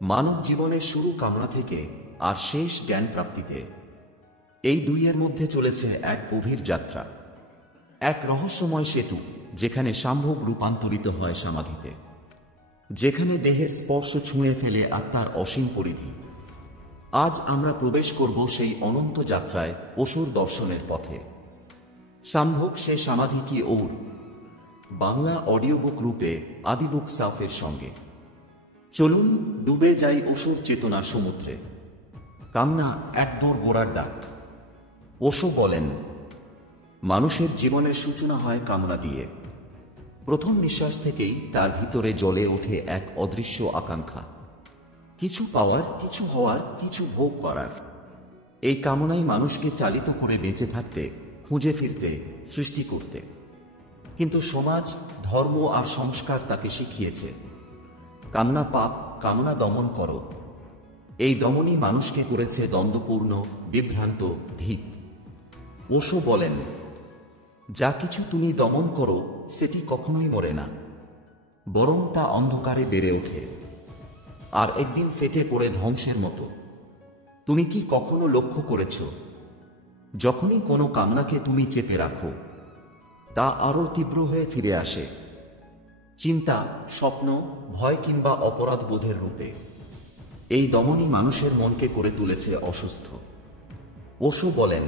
মানব জীবনের শুরু কামনা থেকে আর শেষ জ্ঞান প্রাপ্তিতে। এই দুইয়ের মধ্যে চলেছে এক গভীর যাত্রা, এক রহস্যময় সেতু, যেখানে সম্ভোগ রূপান্তরিত হয় সমাধিতে, যেখানে দেহের স্পর্শ ছুঁয়ে ফেলে আত্মার অসীম পরিধি। আজ আমরা প্রবেশ করব সেই অনন্ত যাত্রায়, অসুর দর্শনের পথে। সম্ভোগ সে সমাধি কি ওর, বাংলা অডিওবুক রূপে আদিবুক সাফের সঙ্গে। চলুন ডুবে যাই অসুর চেতনার সমুদ্রে। কামনা এক দৌড় গোড়ার ডাক। ওশো বলেন, মানুষের জীবনের সূচনা হয় কামনা দিয়ে। প্রথম নিঃশ্বাস থেকেই তার ভিতরে জ্বলে ওঠে এক অদৃশ্য আকাঙ্ক্ষা, কিছু পাওয়ার, কিছু হওয়ার, কিছু ভোগ করার। এই কামনাই মানুষকে চালিত করে বেঁচে থাকতে, খুঁজে ফিরতে, সৃষ্টি করতে। কিন্তু সমাজ, ধর্ম আর সংস্কার তাকে শিখিয়েছে কামনা পাপ, কামনা দমন করো। এই দমনই মানুষকে করেছে দ্বন্দ্বপূর্ণ, বিভ্রান্ত, ভীত। ওশো বলেন, যা কিছু তুমি দমন করো সেটি কখনোই মরে না, বরং তা অন্ধকারে বেড়ে ওঠে আর একদিন ফেটে পড়ে ধ্বংসের মতো। তুমি কি কখনো লক্ষ্য করেছ, যখনই কোনো কামনাকে তুমি চেপে রাখো, তা আরও তীব্র হয়ে ফিরে আসে, চিন্তা, স্বপ্ন, ভয় কিংবা অপরাধ বোধের রূপে। এই দমনই মানুষের মনকে করে তুলেছে অসুস্থ। ওশো বলেন,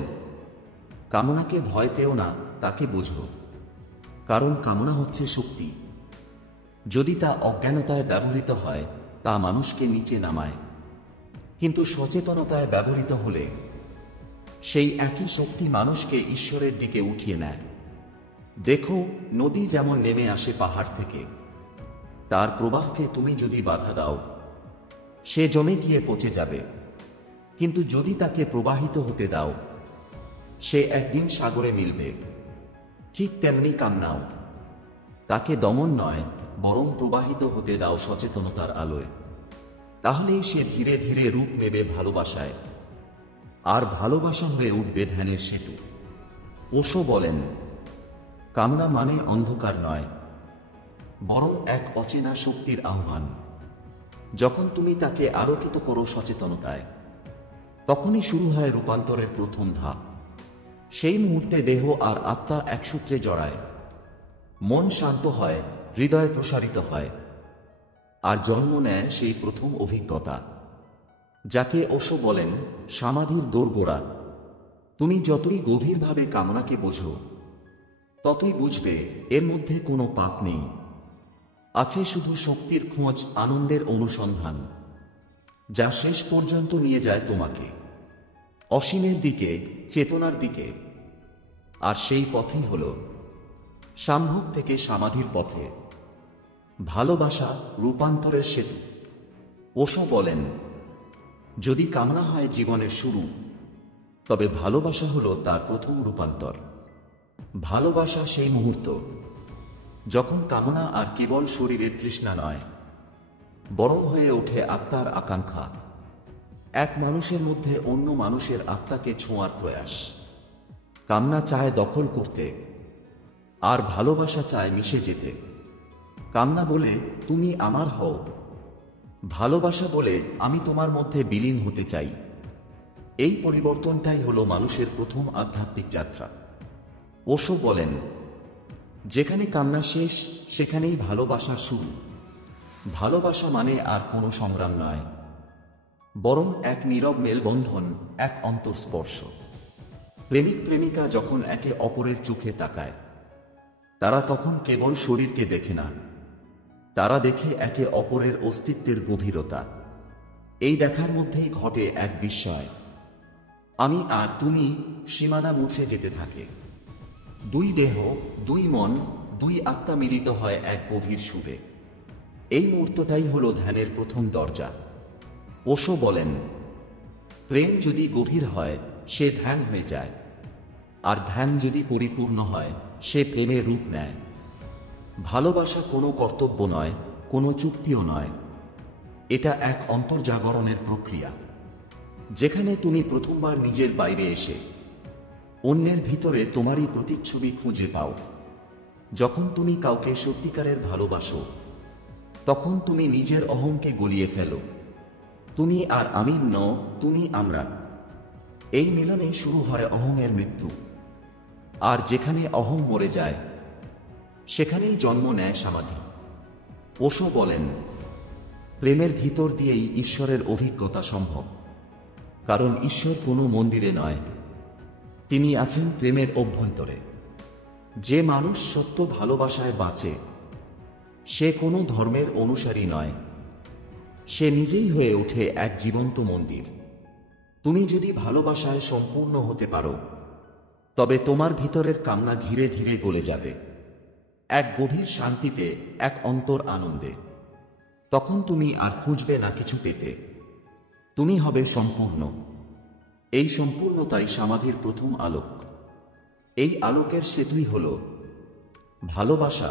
কামনাকে ভয় পেও না, তাকে বোঝো, কারণ কামনা হচ্ছে শক্তি। যদি তা অজ্ঞানতায় ব্যবহৃত হয়, তা মানুষকে নিচে নামায়, কিন্তু সচেতনতায় ব্যবহৃত হলে সেই একই শক্তি মানুষকে ঈশ্বরের দিকে উঠিয়ে নেয়। দেখো, নদী যেমন নেমে আসে পাহাড় থেকে, তার প্রবাহকে তুমি যদি বাধা দাও, সে জমে গিয়ে পচে যাবে। কিন্তু যদি তাকে প্রবাহিত হতে দাও, সে একদিন সাগরে মিলবে। ঠিক তেমনি কামনাও, তাকে দমন নয়, বরং প্রবাহিত হতে দাও সচেতনতার আলোয়। তাহলেই সে ধীরে ধীরে রূপ নেবে ভালোবাসায়, আর ভালোবাসা হয়ে উঠবে ধ্যানের সেতু। ওশো বলেন, কামনা মানে অন্ধকার নয়, বরং এক অচেনা শক্তির আহ্বান। যখন তুমি তাকে আলোকিত করো সচেতনতায়, তখনই শুরু হয় রূপান্তরের প্রথম ধাপ। সেই মুহূর্তে দেহ আর আত্মা এক সূত্রে জড়ায়, মন শান্ত হয়, হৃদয় প্রসারিত হয়, আর জন্ম নেয় সেই প্রথম অভিজ্ঞতা, যাকে ওশো বলেন সমাধির দোরগোড়া। তুমি যতই গভীরভাবে কামনাকে বোঝো, ততই বুঝবে এর মধ্যে কোনো পাপ নেই, আছে শুধু শক্তির খোঁজ, আনন্দের অনুসন্ধান, যা শেষ পর্যন্ত নিয়ে যায় তোমাকে অসীমের দিকে, চেতনার দিকে। আর সেই পথই হল সম্ভোগ থেকে সমাধির পথে, ভালোবাসা, রূপান্তরের সেতু। ওশো বলেন, যদি কামনা হয় জীবনের শুরু, তবে ভালোবাসা হলো তার প্রথম রূপান্তর। ভালোবাসা সেই মুহূর্ত যখন কামনা আর কেবল শরীরের তৃষ্ণা নয়, বরং হয়ে ওঠে আত্মার আকাঙ্ক্ষা, এক মানুষের মধ্যে অন্য মানুষের আত্মাকে ছোঁয়ার প্রয়াস। কামনা চায় দখল করতে, আর ভালোবাসা চায় মিশে যেতে। কামনা বলে তুমি আমার হও, ভালোবাসা বলে আমি তোমার মধ্যে বিলীন হতে চাই। এই পরিবর্তনটাই হলো মানুষের প্রথম আধ্যাত্মিক যাত্রা। ওশো বলেন, যেখানে কামনা শেষ, সেখানেই ভালোবাসার শুরু। ভালোবাসা মানে আর কোনো সংগ্রাম নয়, বরং এক নীরব মেলবন্ধন, এক অন্তর্স্পর্শ। প্রেমিক প্রেমিকা যখন একে অপরের চোখে তাকায়, তারা তখন কেবল শরীরকে দেখে না, তারা দেখে একে অপরের অস্তিত্বের গভীরতা। এই দেখার মধ্যেই ঘটে এক বিস্ময়, আমি আর তুমি সীমানা মুছে যেতে থাকে। দুই দেহ, দুই মন, দুই আত্মা মিলিত হয় এক গভীর সুরে। এই মুহূর্তটাই হলো ধ্যানের প্রথম দরজা। ওশো বলেন, প্রেম যদি গভীর হয়, সে ধ্যান হয়ে যায়, আর ধ্যান যদি পরিপূর্ণ হয়, সে প্রেমের রূপ নেয়। ভালোবাসা কোনো কর্তব্য নয়, কোনো চুক্তিও নয়, এটা এক অন্তর্জাগরণের প্রক্রিয়া, যেখানে তুমি প্রথমবার নিজের বাইরে এসে অন্যের ভিতরে তোমারই প্রতিচ্ছবি খুঁজে পাও। যখন তুমি কাউকে সত্যিকারের ভালোবাসো, তখন তুমি নিজের অহংকে গলিয়ে ফেলো, তুমি আর আমি ন, তুমি আমরা। এই মিলনে শুরু হয় অহংয়ের মৃত্যু। আর যেখানে অহং মরে যায় সেখানেই জন্ম নেয় সমাধি। ওশো বলেন, প্রেমের ভিতর দিয়েই ঈশ্বরের অভিজ্ঞতা সম্ভব। কারণ ঈশ্বর কোনো মন্দিরে নয়, তিনি আছেন প্রেমের অভ্যন্তরে। যে মানুষ সত্য ভালোবাসায় বাঁচে সে কোনো ধর্মের অনুসারী নয়, সে নিজেই হয়ে ওঠে এক জীবন্ত মন্দির। তুমি যদি ভালোবাসায় সম্পূর্ণ হতে পারো তবে তোমার ভিতরের কামনা ধীরে ধীরে গলে যাবে এক গভীর শান্তিতে, এক অন্তর আনন্দে। তখন তুমি আর খুঁজবে না কিছু পেতে, তুমি হবে সম্পূর্ণ। এই সম্পূর্ণতাই সমাধির প্রথম আলোক। এই আলোকের সেতুই হল ভালোবাসা,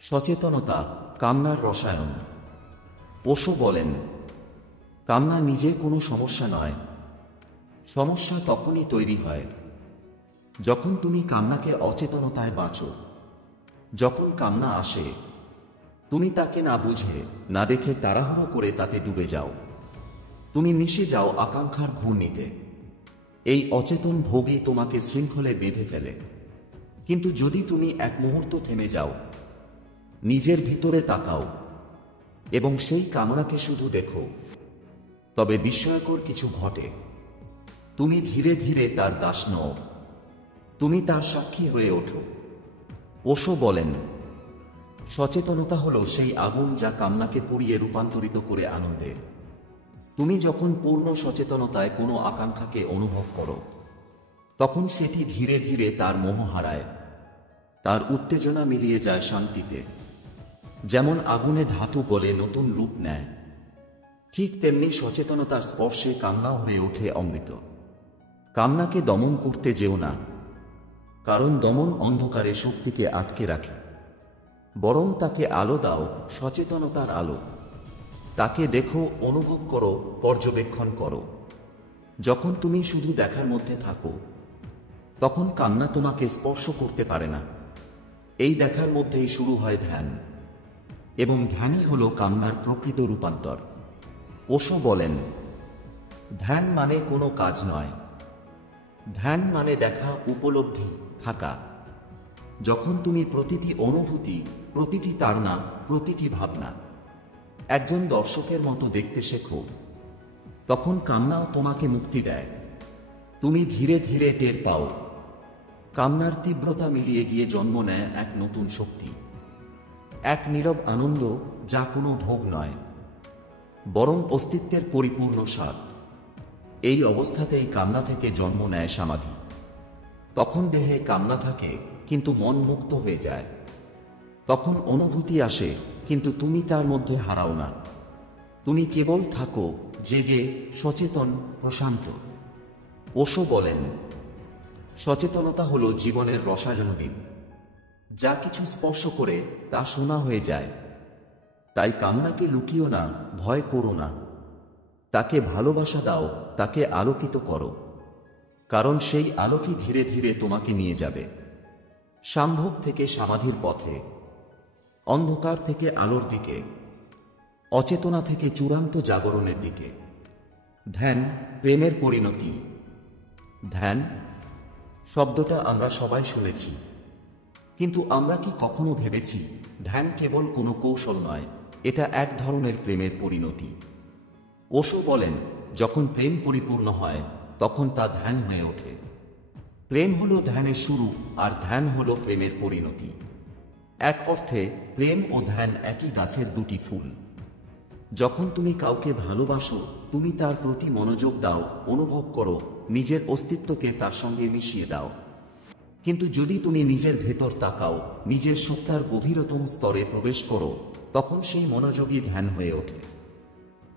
সচেতনতা, কামনার রসায়ন। ওশো বলেন, কামনা নিজে কোনো সমস্যা নয়, সমস্যা তখনই তৈরি হয় যখন তুমি কামনাকে অচেতনতায় বাঁচো। যখন কামনা আসে তুমি তাকে না বুঝে না দেখে তাড়াহুড়ো করে তাতে ডুবে যাও। তুমি মিশে যাও আকাঙ্ক্ষার ঘূর্ণিতে। এই অচেতন ভোগই তোমাকে শৃঙ্খলে বেঁধে ফেলে। কিন্তু যদি তুমি এক মুহূর্ত থেমে যাও, নিজের ভিতরে তাকাও এবং সেই কামনাকে শুধু দেখো, তবে বিস্ময়কর কিছু ঘটে। তুমি ধীরে ধীরে তার দাস নও, তুমি তার সাক্ষী হয়ে ওঠো। ওশো বলেন, সচেতনতা হলো সেই আগুন যা কামনাকে পুড়িয়ে রূপান্তরিত করে আনন্দে। তুমি যখন পূর্ণ সচেতনতায় কোনো আকাঙ্ক্ষাকে অনুভব করো তখন সেটি ধীরে ধীরে তার মোহ হারায়, তার উত্তেজনা মিলিয়ে যায় শান্তিতে। যেমন আগুনে ধাতু গলে নতুন রূপ নেয়, ঠিক তেমনি সচেতনতার স্পর্শে কামনাও হয়ে ওঠে অমৃত। কামনাকে দমন করতে যেও না, কারণ দমন অন্ধকারে শক্তিকে আটকে রাখে। বরং তাকে আলো দাও, সচেতনতার আলো। তাকে দেখো, অনুভব করো, পর্যবেক্ষণ করো। যখন তুমি শুধু দেখার মধ্যে থাকো তখন কামনা তোমাকে স্পর্শ করতে পারে না। এই দেখার মধ্যেই শুরু হয় ধ্যান, এবং ধ্যানই হল কামনার প্রকৃত রূপান্তর। ওশো বলেন, ধ্যান মানে কোনো কাজ নয়, ধ্যান মানে দেখা, উপলব্ধি, থাকা। যখন তুমি প্রতিটি অনুভূতি, প্রতিটি তাড়না, প্রতিটি ভাবনা একজন দর্শকের মতো দেখতে শেখো, তখন কামনাও তোমাকে মুক্তি দেয়। তুমি ধীরে ধীরে টের পাও কামনার তীব্রতা মিলিয়ে গিয়ে জন্ম নেয় এক নতুন শক্তি, এক নীরব আনন্দ যা কোনো ভোগ নয়, বরং অস্তিত্বের পরিপূর্ণ স্বাদ। এই অবস্থাতেই কামনা থেকে জন্ম নেয় সমাধি। তখন দেহে কামনা থাকে কিন্তু মন মুক্ত হয়ে যায়। তখন অনুভূতি আসে কিন্তু তুমি তার মধ্যে হারাও না। তুমি কেবল থাকো, জেগে, সচেতন, প্রশান্ত। ওশো বলেন, সচেতনতা হলো জীবনের রসায়নবিদ। যা কিছু স্পর্শ করে তা শোনা হয়ে যায়। তাই কামনাকে লুকিও না, ভয় করো না। তাকে ভালোবাসা দাও, তাকে আলোকিত করো, কারণ সেই আলোকই ধীরে ধীরে তোমাকে নিয়ে যাবে সম্ভোগ থেকে সমাধির পথে, অন্ধকার থেকে আলোর দিকে, অচেতনা থেকে চূড়ান্ত জাগরণের দিকে। ধ্যান, প্রেমের পরিণতি। ধ্যান শব্দটা আমরা সবাই শুনেছি, কিন্তু আমরা কি কখনো ভেবেছি ধ্যান কেবল কোনো কৌশল নয়, এটা এক ধরনের প্রেমের পরিণতি। ওশো বলেন, যখন প্রেম পরিপূর্ণ হয় তখন তা ধ্যান হয়ে ওঠে। প্রেম হলো ধ্যানের শুরু, আর ধ্যান হলো প্রেমের পরিণতি। এক অর্থে প্রেম ও ধ্যান একই গাছের দুটি ফুল। যখন তুমি কাউকে ভালোবাসো তুমি তার প্রতি মনোযোগ দাও, অনুভব করো, নিজের অস্তিত্বকে তার সঙ্গে মিশিয়ে দাও। কিন্তু যদি তুমি নিজের ভেতর তাকাও, নিজের সত্তার গভীরতম স্তরে প্রবেশ করো, তখন সেই মনোযোগী ধ্যান হয়ে ওঠে।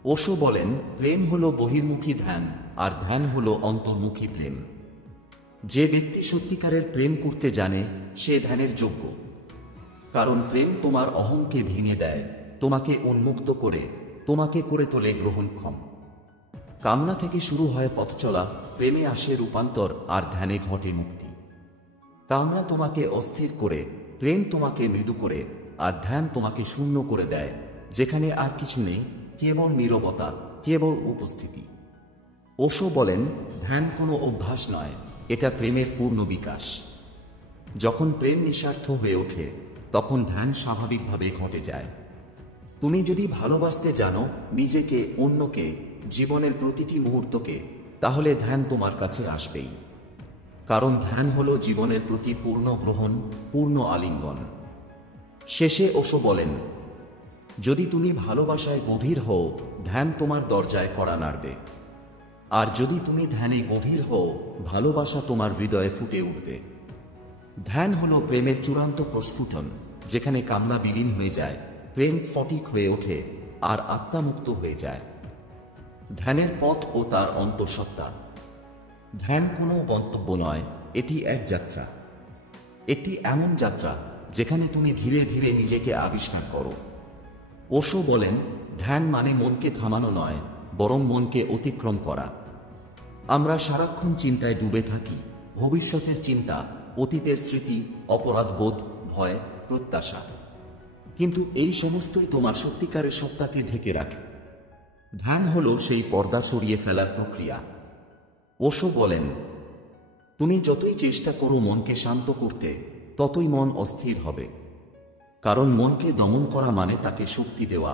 ওশো বলেন, প্রেম হলো বহির্মুখী ধ্যান, আর ধ্যান হলো অন্তর্মুখী প্রেম। যে ব্যক্তি সত্যিকারের প্রেম করতে জানে সে ধ্যানের যোগ্য। কারণ প্রেম তোমার অহংকে ভেঙে দেয়, তোমাকে উন্মুক্ত করে, তোমাকে করে তোলে গ্রহণক্ষম। কামনা থেকে শুরু হয় পথ চলা, প্রেমে আসে রূপান্তর, আর ধ্যানে ঘটে মুক্তি। কামনা তোমাকে অস্থির করে, প্রেম তোমাকে মৃদু করে, আর ধ্যান তোমাকে শূন্য করে দেয়, যেখানে আর কিছু নেই, কেবল নীরবতা, কেবল উপস্থিতি। ওশো বলেন, ধ্যান কোনো অভ্যাস নয়, এটা প্রেমের পূর্ণ বিকাশ। যখন প্রেম নিঃস্বার্থ হয়ে ওঠে তখন ধ্যান স্বাভাবিকভাবে ঘটে যায়। তুমি যদি ভালোবাসতে জানো নিজেকে, অন্যকে, জীবনের প্রতিটি মুহূর্তকে, তাহলে ধ্যান তোমার কাছে আসবেই। কারণ ধ্যান হলো জীবনের প্রতি পূর্ণ গ্রহণ, পূর্ণ আলিঙ্গন। শেষে ওশো বলেন, যদি তুমি ভালোবাসায় গভীর হও, ধ্যান তোমার দরজায় কড়া নাড়বে। আর যদি তুমি ধ্যানে গভীর হও, ভালোবাসা তোমার হৃদয়ে ফুটে উঠবে। ধ্যান হলো প্রেমের চূড়ান্ত প্রস্ফুটন, যেখানে কামনা বিলীন হয়ে যায়, প্রেম স্ফটিক হয়ে ওঠে, আর আত্মা মুক্ত হয়ে যায়। ধ্যানের পথ ও তার অন্তঃসত্ত্বা। ধ্যান কোনো গন্তব্য নয়, এটি এক যাত্রা। একটি এমন যাত্রা যেখানে তুমি ধীরে ধীরে নিজেকে আবিষ্কার করো। ওশো বলেন, ধ্যান মানে মনকে থামানো নয়, বরং মনকে অতিক্রম করা। আমরা সারাক্ষণ চিন্তায় ডুবে থাকি, ভবিষ্যতের চিন্তা, অতীতের স্মৃতি, অপরাধবোধ, ভয়, প্রত্যাশা। কিন্তু এই সমস্তই তোমার সত্যিকারের সত্তাকে ঢেকে রাখে। ধ্যান হলো সেই পর্দা সরিয়ে ফেলার প্রক্রিয়া। ওশো বলেন, তুমি যতই চেষ্টা করো মনকে শান্ত করতে, ততই মন অস্থির হবে। কারণ মনকে দমন করা মানে তাকে শক্তি দেওয়া।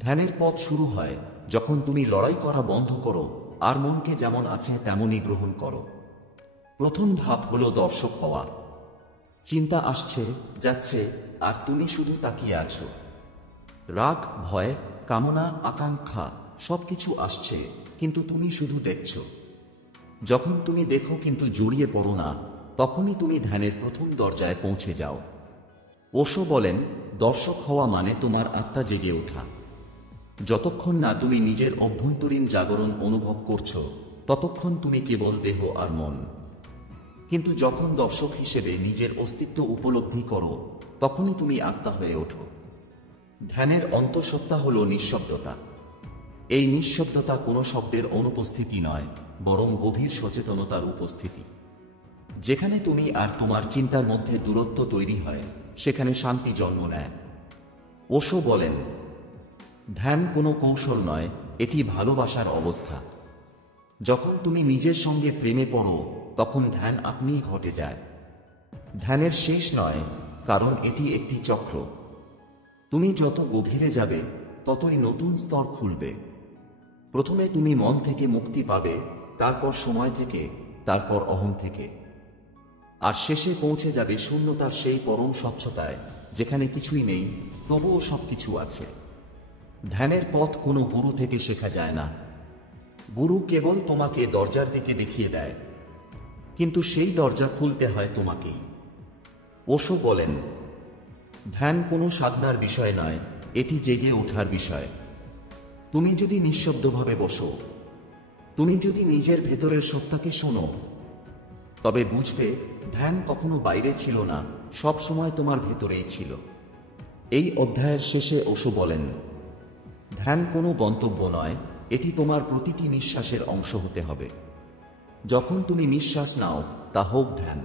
ধ্যানের পথ শুরু হয় যখন তুমি লড়াই করা বন্ধ করো আর মনকে যেমন আছে তেমনই গ্রহণ করো। প্রথম ধাপ হলো দর্শক হওয়া। চিন্তা আসছে, যাচ্ছে, আর তুমি শুধু তাকিয়ে আছো। রাগ, ভয়, কামনা, আকাঙ্ক্ষা সবকিছু আসছে, কিন্তু তুমি শুধু দেখছো। যখন তুমি দেখো কিন্তু জড়িয়ে পড়ো না, তখনই তুমি ধ্যানের প্রথম দরজায় পৌঁছে যাও। ওশো বলেন, দর্শক হওয়া মানে তোমার আত্মা জেগে ওঠা। যতক্ষণ না তুমি নিজের অভ্যন্তরীণ জাগরণ অনুভব করছো, ততক্ষণ তুমি কেবল দেহ আর মন। কিন্তু যখন দর্শক হিসেবে নিজের অস্তিত্ব উপলব্ধি করো, তখনই তুমি আত্মা হয়ে ওঠো। ধ্যানের অন্তঃসত্ত্বা হল নিঃশব্দতা। এই নিঃশব্দতা কোনো শব্দের অনুপস্থিতি নয়, বরং গভীর সচেতনতার উপস্থিতি। যেখানে তুমি আর তোমার চিন্তার মধ্যে দূরত্ব তৈরি হয়, সেখানে শান্তি জন্ম নেয়। ওশো বলেন, ধ্যান কোনো কৌশল নয়, এটি ভালোবাসার অবস্থা। যখন তুমি নিজের সঙ্গে প্রেমে পড়ো, তখন ধ্যান আপনিই ঘটে যায়। ধ্যানের শেষ নয়, কারণ এটি একটি চক্র। তুমি যত গভীরে যাবে, ততই নতুন স্তর খুলবে। প্রথমে তুমি মন থেকে মুক্তি পাবে, তারপর সময় থেকে, তারপর অহং থেকে, আর শেষে পৌঁছে যাবে শূন্যতার সেই পরম স্বচ্ছতায়, যেখানে কিছুই নেই, তবুও সবকিছু আছে। ধ্যানের পথ কোনো গুরু থেকে শেখা যায় না। গুরু কেবল তোমাকে দরজার দিকে দেখিয়ে দেয়, কিন্তু সেই দরজা খুলতে হয় তোমাকেই। ওশো বলেন, ধ্যান কোনো সাধনার বিষয় নয়, এটি জেগে ওঠার বিষয়। তুমি যদি নিঃশব্দভাবে বসো, তুমি যদি নিজের ভেতরের সত্তাকে শোনো, তবে বুঝবে ধ্যান কখনো বাইরে ছিল না, সব সময় তোমার ভেতরেই ছিল। এই অধ্যায়ের শেষে ওশো বলেন, ধ্যান কোনো গন্তব্য নয়, এটি তোমার প্রতিটি নিঃশ্বাসের অংশ হতে হবে। যখন তুমি নিঃশ্বাস নাও, তা হোক ধ্যান।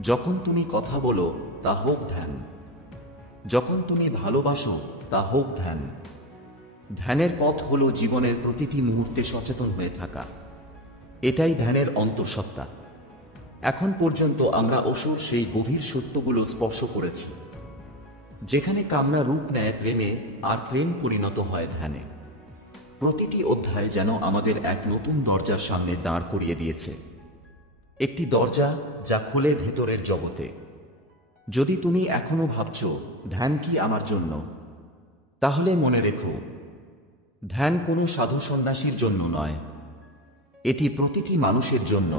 যখন তুমি কথা বলো, তা হোক ধ্যান। যখন তুমি ভালোবাসো, তা হোক ধ্যান। ধ্যানের পথ হলো জীবনের প্রতিটি মুহূর্তে সচেতন হয়ে থাকা। এটাই ধ্যানের অন্তঃসত্ত্বা। এখন পর্যন্ত আমরা ওশোর সেই গভীর সত্যগুলো স্পর্শ করেছি, যেখানে কামনা রূপ নেয় প্রেমে, আর প্রেম পরিণত হয় ধ্যানে। প্রতিটি অধ্যায় যেন আমাদের এক নতুন দরজার সামনে দাঁড় করিয়ে দিয়েছে। একটি দরজা যা খুলে ভেতরের জগতে। যদি তুমি এখনো ভাবছো ধ্যান কি আমার জন্য, তাহলে মনে রেখো, ধ্যান কোনো সাধু সন্ন্যাসীর জন্য নয়, এটি প্রতিটি মানুষের জন্য,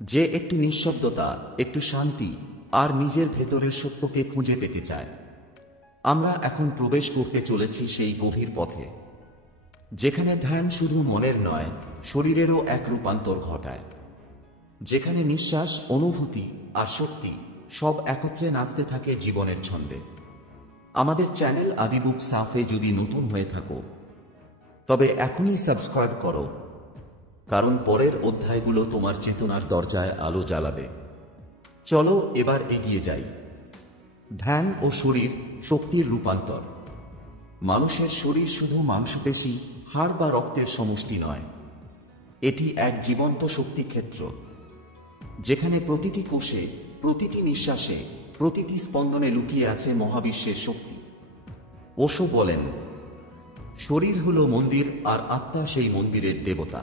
যে একটু নিঃশব্দতা, একটু শান্তি আর নিজের ভেতরের সত্যকে খুঁজে পেতে চায়। আমরা এখন প্রবেশ করতে চলেছি সেই গভীর পথে, যেখানে ধ্যান শুধু মনের নয়, শরীরেরও এক রূপান্তর ঘটায়। যেখানে নিঃশ্বাস, অনুভূতি আর শক্তি সব একত্রে নাচতে থাকে জীবনের ছন্দে। আমাদের চ্যানেল আদিবুক সাফে যদি নতুন হয়ে থাকো, তবে এখনই সাবস্ক্রাইব করো, কারণ পরের অধ্যায়গুলো তোমার চেতনার দরজায় আলো জ্বালাবে। চলো এবার এগিয়ে যাই। ধ্যান ও শরীর, শক্তির রূপান্তর। মানুষের শরীর শুধু মাংসপেশি, হাড় বা রক্তের সমষ্টি নয়, এটি এক জীবন্ত শক্তিক্ষেত্র, যেখানে প্রতিটি কোষে, প্রতিটি নিঃশ্বাসে, প্রতিটি স্পন্দনে লুকিয়ে আছে মহাবিশ্বের শক্তি। ওশো বলেন, শরীর হলো মন্দির আর আত্মা সেই মন্দিরের দেবতা।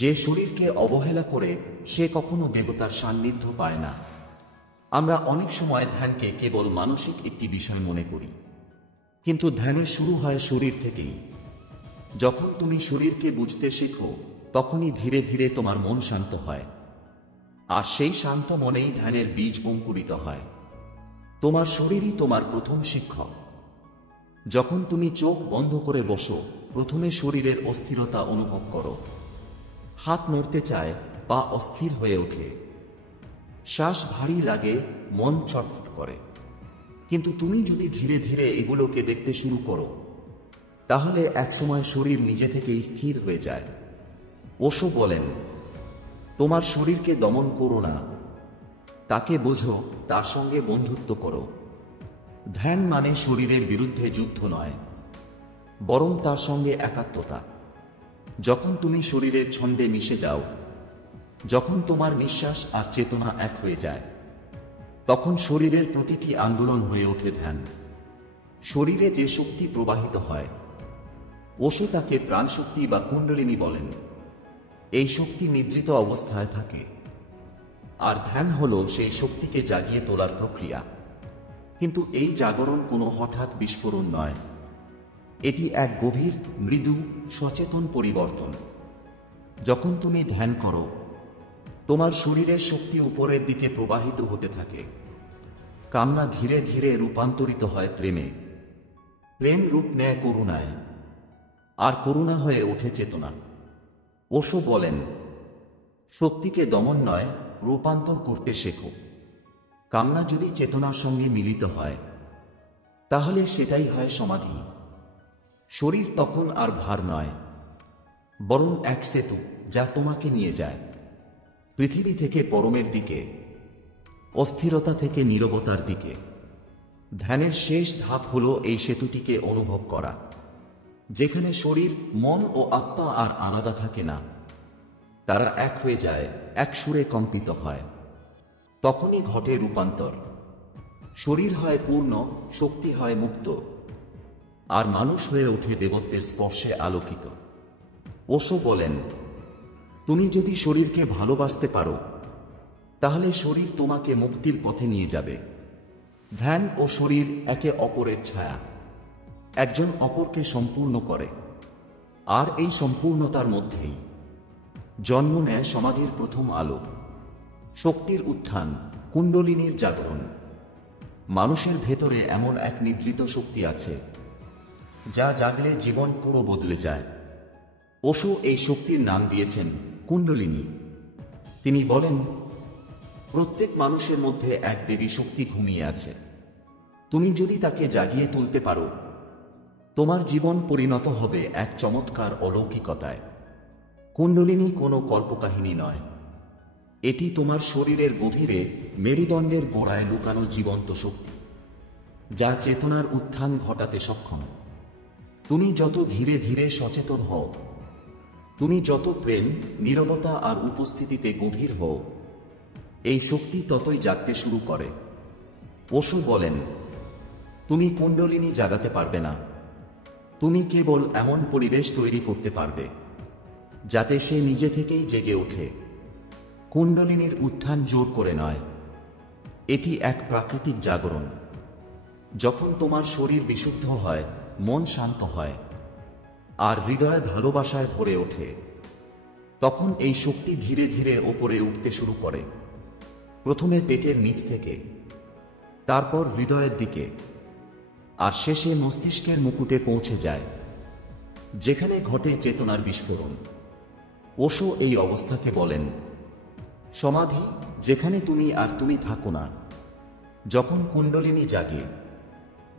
যে শরীরকে অবহেলা করে সে কখনো দেবতার সান্নিধ্য পায় না। আমরা অনেক সময় ধ্যানকে কেবল মানসিক একটি বিষয় মনে করি, কিন্তু ধ্যানের শুরু হয় শরীর থেকেই। যখন তুমি শরীরকে বুঝতে শেখো, তখনই ধীরে ধীরে তোমার মন শান্ত হয়, আর সেই শান্ত মনেই ধ্যানের বীজ অঙ্কুরিত হয়। তোমার শরীরই তোমার প্রথম শিক্ষক। যখন তুমি চোখ বন্ধ করে বসো, প্রথমে শরীরের অস্থিরতা অনুভব করো। হাত নড়তে চায়, পা অস্থির হয়ে ওঠে, শ্বাস ভারী লাগে, মন ছটফট করে। কিন্তু তুমি যদি ধীরে ধীরে এগুলোকে দেখতে শুরু করো, তাহলে একসময় শরীর নিজে থেকেই স্থির হয়ে যায়। ওশো বলেন, তোমার শরীরকে দমন করো না, তাকে বোঝো, তার সঙ্গে বন্ধুত্ব করো। ধ্যান মানে শরীরের বিরুদ্ধে যুদ্ধ নয়, বরং তার সঙ্গে একাত্মতা। যখন তুমি শরীরের ছন্দে মিশে যাও, যখন তোমার নিঃশ্বাস আর চেতনা এক হয়ে যায়, তখন শরীরের প্রতিটি আন্দোলন হয়ে ওঠে ধ্যান। শরীরে যে শক্তি প্রবাহিত হয়, ওশো তাকে প্রাণশক্তি বা কুণ্ডলিনী বলেন। এই শক্তি নিদ্রিত অবস্থায় থাকে, আর ধ্যান হল সেই শক্তিকে জাগিয়ে তোলার প্রক্রিয়া। কিন্তু এই জাগরণ কোনো হঠাৎ বিস্ফোরণ নয়, এটি এক গভীর, মৃদু, সচেতন পরিবর্তন। যখন তুমি ধ্যান করো, তোমার শরীরের শক্তি উপরের দিকে প্রবাহিত হতে থাকে। কামনা ধীরে ধীরে রূপান্তরিত হয় প্রেমে, প্রেম রূপ নেয় করুণায়, আর করুণা হয়ে ওঠে চেতনা। ওশো বলেন, শক্তিকে দমন নয়, রূপান্তর করতে শেখো। কামনা যদি চেতনার সঙ্গে মিলিত হয়, তাহলে সেটাই হয় সমাধি। শরীর তখন আর ভার নয়, বরং এক সেতু যা তোমাকে নিয়ে যায় পৃথিবী থেকে পরমের দিকে, অস্থিরতা থেকে নীরবতার দিকে। ধ্যানের শেষ ধাপ হল এই সেতুটিকে অনুভব করা, যেখানে শরীর, মন ও আত্মা আর আলাদা থাকে না, তারা এক হয়ে যায়, এক সুরে কম্পিত হয়। তখনই ঘটে রূপান্তর। শরীর হয় পূর্ণ, শক্তি হয় মুক্ত, আর মানুষ হয়ে ওঠে দেবত্বের স্পর্শে আলোকিত। ওশো বলেন, তুমি যদি শরীরকে ভালোবাসতে পারো, তাহলে শরীর তোমাকে মুক্তির পথে নিয়ে যাবে। ধ্যান ও শরীর একে অপরের ছায়া, একজন অপরকে সম্পূর্ণ করে, আর এই সম্পূর্ণতার মধ্যেই জন্ম নেয় সমাধির প্রথম আলো, শক্তির উত্থান, কুণ্ডলিনীর জাগরণ। মানুষের ভেতরে এমন এক নিদ্রিত শক্তি আছে, যা জাগলে জীবন পুরো বদলে যায়। ওশো এই শক্তির নাম দিয়েছেন কুণ্ডলিনী। তিনি বলেন, প্রত্যেক মানুষের মধ্যে এক দেবী শক্তি ঘুমিয়ে আছে। তুমি যদি তাকে জাগিয়ে তুলতে পারো, তোমার জীবন পরিণত হবে এক চমৎকার অলৌকিকতায়। কুণ্ডলিনী কোনো কল্পকাহিনী নয়, এটি তোমার শরীরের গভীরে, মেরুদণ্ডের গোড়ায় লুকানো জীবন্ত শক্তি, যা চেতনার উত্থান ঘটাতে সক্ষম। তুমি যত ধীরে ধীরে সচেতন হও, তুমি যত প্রেম, নীরবতা আর উপস্থিতিতে গভীর হও, এই শক্তি ততই জাগতে শুরু করে। ওশো বলেন, তুমি কুণ্ডলিনী জাগাতে পারবে না, তুমি কেবল এমন পরিবেশ তৈরি করতে পারবে যাতে সে নিজে থেকেই জেগে ওঠে। কুণ্ডলিনীর উত্থান জোর করে নয়, এটি এক প্রাকৃতিক জাগরণ। যখন তোমার শরীর বিশুদ্ধ হয়, মন শান্ত হয়, আর হৃদয় ভালোবাসায় ভরে ওঠে, তখন এই শক্তি ধীরে ধীরে ওপরে উঠতে শুরু করে। প্রথমে পেটের নিচ থেকে, তারপর হৃদয়ের দিকে, আর শেষে মস্তিষ্কের মুকুটে পৌঁছে যায়, যেখানে ঘটে চেতনার বিস্ফোরণ। ওশো এই অবস্থাকে বলেন সমাধি, যেখানে তুমি আর তুমি থাকো না। যখন কুণ্ডলিনী জাগে,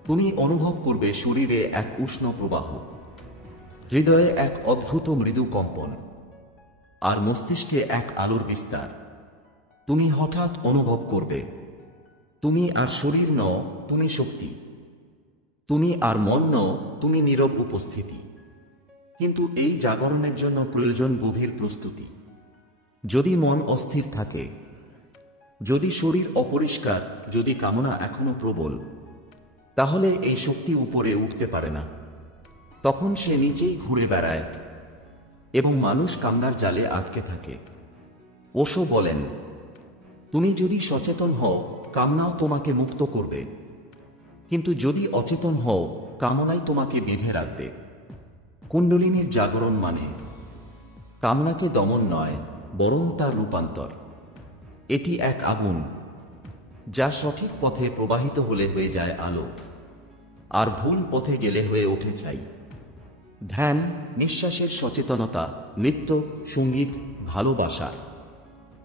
তুমি অনুভব করবে শরীরে এক উষ্ণ প্রবাহ, হৃদয়ে এক অদ্ভুত মৃদু কম্পন, আর মস্তিষ্কে এক আলোর বিস্তার। তুমি হঠাৎ অনুভব করবে তুমি আর শরীর নও, তুমি শক্তি। তুমি আর মন নও, তুমি নীরব উপস্থিতি। কিন্তু এই জাগরণের জন্য প্রয়োজন গভীর প্রস্তুতি। যদি মন অস্থির থাকে, যদি শরীর অপরিষ্কার, যদি কামনা এখনো প্রবল, তাহলে এই শক্তি উপরে উঠতে পারে না। তখন সে নিচেই ঘুরে বেড়ায় এবং মানুষ কামনার জালে আটকে থাকে। ওশো বলেন, তুমি যদি সচেতন হও, কামনাও তোমাকে মুক্ত করবে। কিন্তু যদি অচেতন হও, কামনাই তোমাকে বেঁধে রাখবে। কুণ্ডলিনীর জাগরণ মানে কামনাকে দমন নয়, বরং তার রূপান্তর। এটি এক আগুন, যা সঠিক পথে প্রবাহিত হলে হয়ে যায় আলো, আর ভুল পথে গেলে হয়ে ওঠে ছাই। ধ্যান, নিঃশ্বাসের সচেতনতা, নৃত্য, সঙ্গীত, ভালোবাসা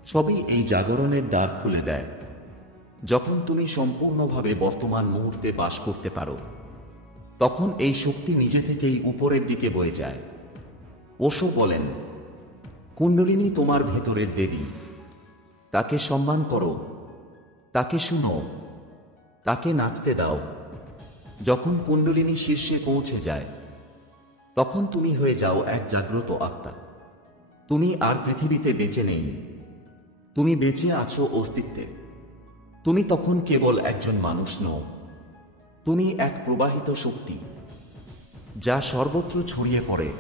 সবই এই জাগরণের দ্বার খুলে দেয়। যখন তুমি সম্পূর্ণভাবে বর্তমান মুহূর্তে বাস করতে পারো, তখন এই শক্তি নিজে থেকেই উপরের দিকে বয়ে যায়। ওশো বলেন, কুণ্ডলিনী তোমার ভেতরের দেবী। তাকে সম্মান করো, তাকে শুনো, তাকে নাচতে দাও। যখন কুণ্ডলিনী শীর্ষে পৌঁছে যায়, তখন তুমি হয়ে যাও এক জাগ্রত আত্মা। তুমি আর পৃথিবীতে বেঁচে নেই, তুমি বেঁচে আছো অস্তিত্বে। তুমি তখন কেবল একজন মানুষ নও, তুমি এক প্রবাহিত শক্তি, যা সর্বত্র ছড়িয়ে পড়ে,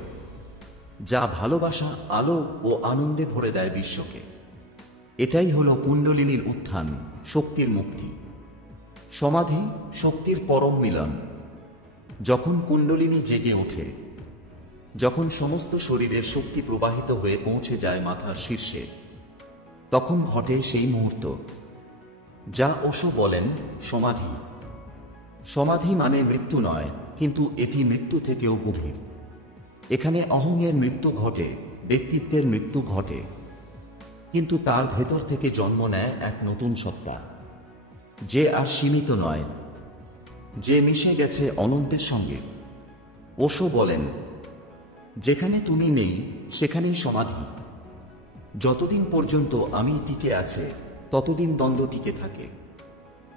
যা ভালোবাসা, আলো ও আনন্দে ভরে দেয় বিশ্বকে। এটাই হলো কুণ্ডলিনীর উত্থান, শক্তির মুক্তি। সমাধি, শক্তির পরম মিলন। যখন কুণ্ডলিনী জেগে ওঠে, যখন সমস্ত শরীরের শক্তি প্রবাহিত হয়ে পৌঁছে যায় মাথার শীর্ষে, তখন ঘটে সেই মুহূর্ত যা ওশো বলেন সমাধি। সমাধি মানে মৃত্যু নয়, কিন্তু এটি মৃত্যু থেকেও গভীর। এখানে অহংয়ের মৃত্যু ঘটে, ব্যক্তিত্বের মৃত্যু ঘটে, কিন্তু তার ভেতর থেকে জন্ম নেয় এক নতুন সত্তা, যে আর সীমিত নয়, যে মিশে গেছে অনন্তের সঙ্গে। ওশো বলেন, যেখানে তুমি নেই সেখানেই সমাধি। যতদিন পর্যন্ত আমি টিকে আছে, ততদিন দ্বন্দ্ব টিকে থাকে,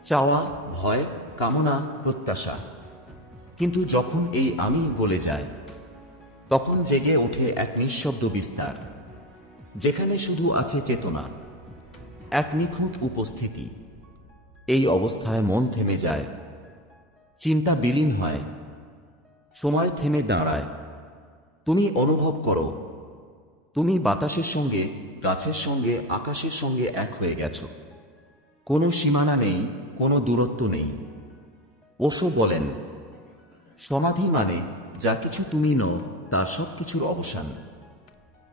চাওয়া, ভয়, কামনা, প্রত্যাশা। কিন্তু যখন এই আমি গলে যায়, তখন জেগে ওঠে এক নিঃশব্দ বিস্তার, যেখানে শুধু আছে চেতনা, এক নিখুঁত উপস্থিতি। এই অবস্থায় মন থেমে যায়, চিন্তা বিলীন হয়, সময় থেমে দাঁড়ায়। তুমি অনুভব করো, তুমি বাতাসের সঙ্গে, গাছের সঙ্গে, আকাশের সঙ্গে এক হয়ে গেছো। কোনো সীমানা নেই, কোনো দূরত্ব নেই। ওশো বলেন, সমাধি মানে যা কিছু তুমি নও, তার সব কিছুর অবসান।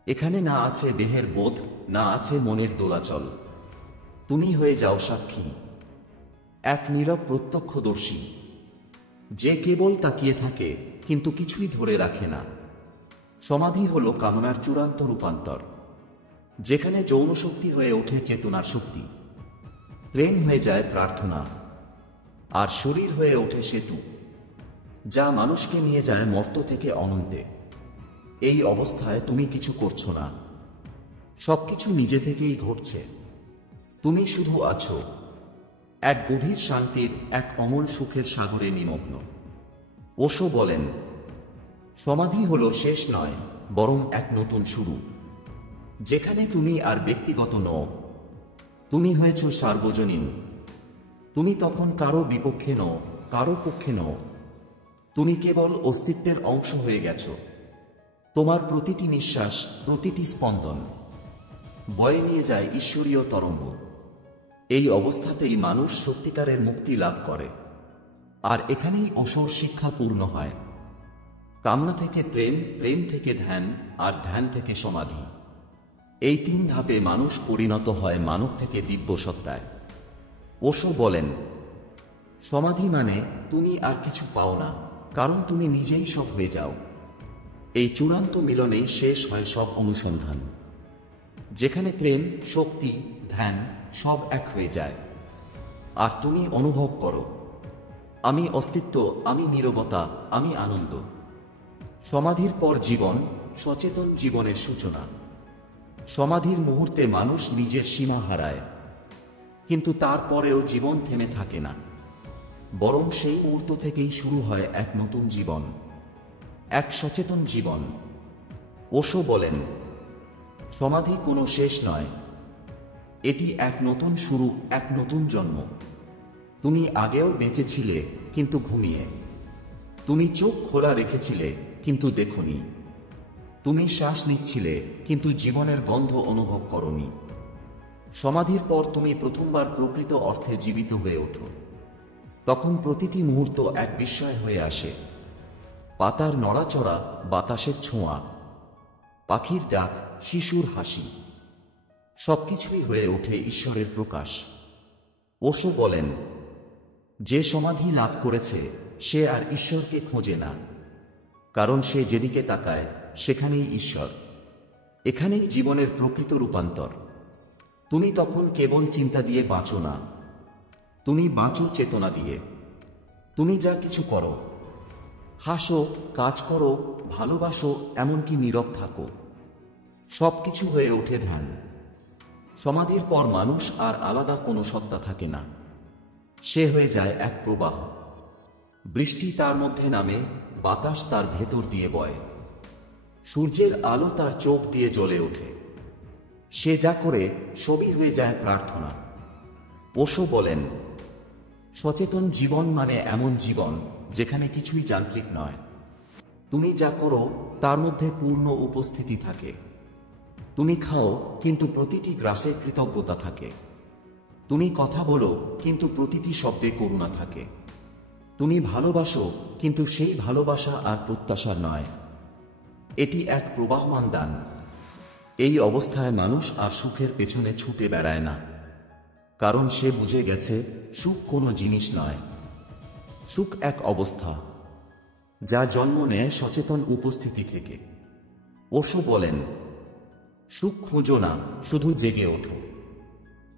এখানে না আছে দেহের বোধ, না আছে মনের দোলাচল। তুমি হয়ে যাও সাক্ষী, এক নীরব প্রত্যক্ষদর্শী, যে কেবল তাকিয়ে থাকে কিন্তু কিছুই ধরে রাখে না। সমাধি হল কামনার চূড়ান্ত রূপান্তর, যেখানে যৌন শক্তি হয়ে ওঠে চেতনার শক্তি, প্রেম হয়ে যায় প্রার্থনা, আর শরীর হয়ে ওঠে সেতু, যা মানুষকে নিয়ে যায় মর্ত্য থেকে অনন্তে। এই অবস্থায় তুমি কিছু করছো না, সবকিছু নিজে থেকেই ঘটছে। তুমি শুধু আছো, এক গভীর শান্তির, এক অমল সুখের সাগরে নিমগ্ন। ওশো বলেন, সমাধি হলো শেষ নয়, বরং এক নতুন শুরু, যেখানে তুমি আর ব্যক্তিগত নও, তুমি হয়েছ সার্বজনীন। তুমি তখন কারো বিপক্ষে নও, কারো পক্ষে নও, তুমি কেবল অস্তিত্বের অংশ হয়ে গেছো। তোমার প্রতিটি নিঃশ্বাস, প্রতিটি স্পন্দন বয়ে নিয়ে যায় ঈশ্বরীয় তরঙ্গ। এই অবস্থাতেই মানুষ সত্যিকারের মুক্তি লাভ করে। আর এখানেই ওশোর শিক্ষা পূর্ণ হয়। কামনা থেকে প্রেম, প্রেম থেকে ধ্যান, আর ধ্যান থেকে সমাধি। এই তিন ধাপে মানুষ পরিণত হয় মানব থেকে দিব্য সত্তায়। ওশো বলেন, সমাধি মানে তুমি আর কিছু পাও না, কারণ তুমি নিজেই সব হয়ে যাও। এই চূড়ান্ত মিলনেই শেষ হয় সব অনুসন্ধান, যেখানে প্রেম, শক্তি, ধ্যান সব এক হয়ে যায়। আর তুমি অনুভব করো, আমি অস্তিত্ব, আমি নীরবতা, আমি আনন্দ। সমাধির পর জীবন, সচেতন জীবনের সূচনা। সমাধির মুহূর্তে মানুষ নিজের সীমা হারায়, কিন্তু তারপরেও জীবন থেমে থাকে না। বরং সেই মুহূর্ত থেকেই শুরু হয় এক নতুন জীবন, এক সচেতন জীবন। ওশো বলেন, সমাধি কোনো শেষ নয়, এটি এক নতুন শুরু, এক নতুন জন্ম। তুমি আগেও বেঁচেছিলে কিন্তু ঘুমিয়ে, তুমি চোখ খোলা রেখেছিলে কিন্তু দেখোনি, তুমি শ্বাস নিচ্ছিলে কিন্তু জীবনের গন্ধ অনুভব করনি। সমাধির পর তুমি প্রথমবার প্রকৃত অর্থে জীবিত হয়ে ওঠো। তখন প্রতিটি মুহূর্ত এক বিস্ময় হয়ে আসে। পাতার নড়াচড়া, বাতাসের ছোঁয়া, পাখির ডাক, শিশুর হাসি, সবকিছুই হয়ে ওঠে ঈশ্বরের প্রকাশ। ওশো বলেন, যে সমাধি লাভ করেছে সে আর ঈশ্বরকে খোঁজে না, কারণ সে যেদিকে তাকায় সেখানেই ঈশ্বর। এখানেই জীবনের প্রকৃত রূপান্তর। তুমি তখন কেবল চিন্তা দিয়ে বাঁচো না, তুমি বাঁচো চেতনা দিয়ে। তুমি যা কিছু করো, হাসো, কাজ করো, ভালোবাসো, এমনকি নীরব থাকো, সবকিছু হয়ে ওঠে ধ্যান। সমাধির পর মানুষ আর আলাদা কোনো সত্তা থাকে না, সে হয়ে যায় এক প্রবাহ। বৃষ্টি তার মধ্যে নামে, বাতাস তার ভেতর দিয়ে বয়, সূর্যের আলো তার চোখ দিয়ে জ্বলে ওঠে। সে যা করে সবই হয়ে যায় প্রার্থনা। ওশো বলেন, সচেতন জীবন মানে এমন জীবন যেখানে কিছুই যান্ত্রিক নয়। তুমি যা করো তার মধ্যে পূর্ণ উপস্থিতি থাকে। তুমি খাও কিন্তু প্রতিটি গ্রাসে কৃতজ্ঞতা থাকে। তুমি কথা বলো কিন্তু প্রতিটি শব্দে করুণা থাকে। তুমি ভালোবাসো কিন্তু সেই ভালোবাসা আর প্রত্যাশা নয়, এটি এক প্রবাহমান দান। এই অবস্থায় মানুষ আর সুখের পেছনে ছুটে বেড়ায় না, কারণ সে বুঝে গেছে সুখ কোনো জিনিস নয়, সুখ এক অবস্থা যা জন্ম নেয় সচেতন উপস্থিতি থেকে। ওশো বলেন, সুখ খুঁজো না, শুধু জেগে ওঠো।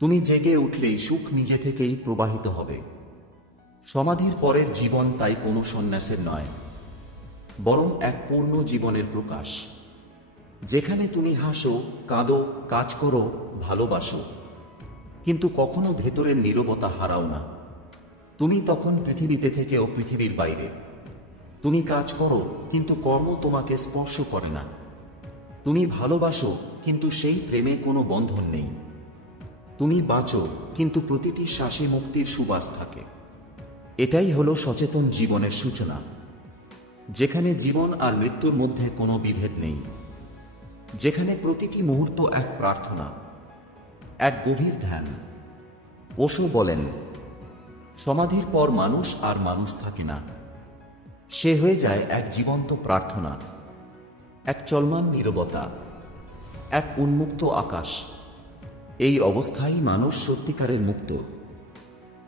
তুমি জেগে উঠলেই সুখ নিজে থেকেই প্রবাহিত হবে। সমাধির পরের জীবন তাই কোনো সন্ন্যাসের নয়, বরং এক পূর্ণ জীবনের প্রকাশ, যেখানে তুমি হাসো, কাঁদো, কাজ করো, ভালোবাসো, কিন্তু কখনো ভেতরের নীরবতা হারাও না। তুমি তখন পৃথিবীতে থেকেও পৃথিবীর বাইরে। তুমি কাজ করো কিন্তু কর্ম তোমাকে স্পর্শ করে না। তুমি ভালোবাসো কিন্তু সেই প্রেমে কোনো বন্ধন নেই। তুমি বাঁচো কিন্তু প্রতিটি শ্বাসে মুক্তির সুবাস থাকে। এটাই হলো সচেতন জীবনের সূচনা, যেখানে জীবন আর মৃত্যুর মধ্যে কোনো বিভেদ নেই, যেখানে প্রতিটি মুহূর্ত এক প্রার্থনা, এক গভীর ধ্যান। ওশো বলেন, সমাধির পর মানুষ আর মানুষ থাকে না, সে হয়ে যায় এক জীবন্ত প্রার্থনা, এক চলমান নীরবতা, এক উন্মুক্ত আকাশ। এই অবস্থায় মানুষ সত্যিকারের মুক্ত,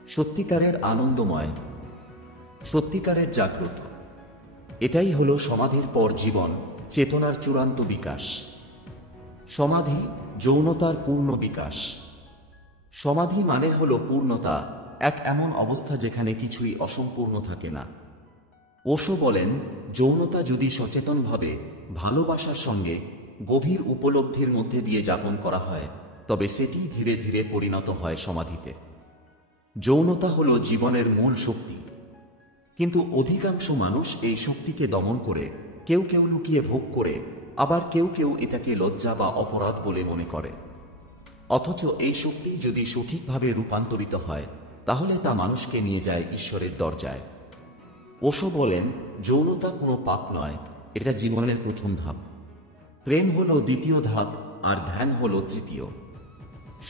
সত্যিকারের আনন্দময়, সত্যিকারের জাগ্রত। এটাই হলো সমাধির পর জীবন, চেতনার চূড়ান্ত বিকাশ। সমাধি যৌনতার পূর্ণ বিকাশ। সমাধি মানে হলো পূর্ণতা, এক এমন অবস্থা যেখানে কিছুই অসম্পূর্ণ থাকে না। ওশো বলেন, যৌনতা যদি সচেতনভাবে ভালোবাসার সঙ্গে গভীর উপলব্ধির মধ্যে দিয়ে যাপন করা হয়, তবে সেটি ধীরে ধীরে পরিণত হয় সমাধিতে। যৌনতা হলো জীবনের মূল শক্তি, কিন্তু অধিকাংশ মানুষ এই শক্তিকে দমন করে, কেউ কেউ লুকিয়ে ভোগ করে, আবার কেউ কেউ এটাকে লজ্জা বা অপরাধ বলে মনে করে। অথচ এই শক্তি যদি সঠিকভাবে রূপান্তরিত হয়, তাহলে তা মানুষকে নিয়ে যায় ঈশ্বরের দরজায়। ওশো বলেন, যৌনতা কোনো পাপ নয়, এটা জীবনের প্রথম ধাপ। প্রেম হলো দ্বিতীয় ধাপ, আর ধ্যান হলো তৃতীয়।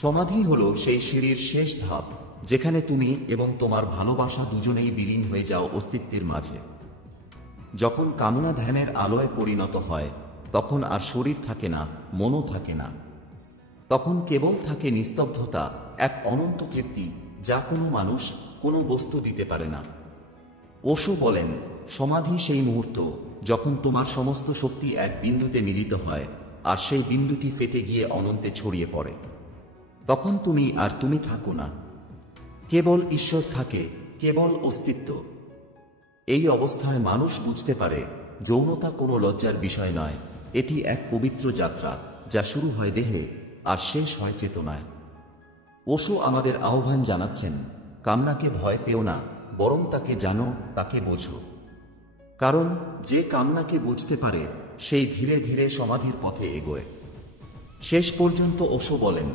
সমাধি হলো সেই সিঁড়ির শেষ ধাপ, যেখানে তুমি এবং তোমার ভালোবাসা দুজনেই বিলীন হয়ে যাও অস্তিত্বের মাঝে। যখন কামনা ধ্যানের আলোয় পরিণত হয়, তখন আর শরীর থাকে না, মনও থাকে না। তখন কেবল থাকে নিস্তব্ধতা, এক অনন্ত তৃপ্তি যা কোনো মানুষ, কোনো বস্তু দিতে পারে না। ওশো বলেন, সমাধি সেই মুহূর্ত যখন তোমার সমস্ত শক্তি এক বিন্দুতে মিলিত হয়, আর সেই বিন্দুটি ফেটে গিয়ে অনন্তে ছড়িয়ে পড়ে। তখন তুমি আর তুমি থাকো না, কেবল ঈশ্বর থাকে, কেবল অস্তিত্ব। এই অবস্থায় মানুষ বুঝতে পারে যৌনতা কোনো লজ্জার বিষয় নয়, এটি এক পবিত্র যাত্রা যা শুরু হয় দেহে আর শেষ হয় চেতনায়। ওশো আমাদের আহ্বান জানাচ্ছেন, কামনাকে ভয় পেও না, বরং তাকে জানো, তাকে বোঝো। কারণ যে কামনাকে বুঝতে পারে সেই ধীরে ধীরে সমাধির পথে এগোয়। শেষ পর্যন্ত ওশো বলেন,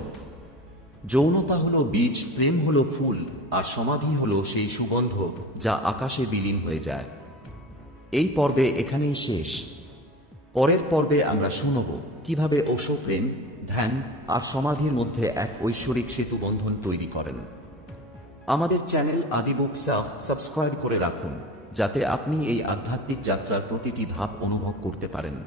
যৌনতা হলো বীজ, প্রেম হলো ফুল, আর সমাধি হলো সেই সুগন্ধ যা আকাশে বিলীন হয়ে যায়। এই পর্বে এখানেই শেষ। পরের পর্বে আমরা শুনব কিভাবে ওশো প্রেম, ধ্যান আর সমাধির মধ্যে এক ঐশ্বরিক সেতুবন্ধন তৈরি করেন। আমাদের চ্যানেল আদিবুক সাবস্ক্রাইব করে রাখুন, যাতে আপনি এই আধ্যাত্মিক যাত্রার প্রতিটি ধাপ অনুভব করতে পারেন।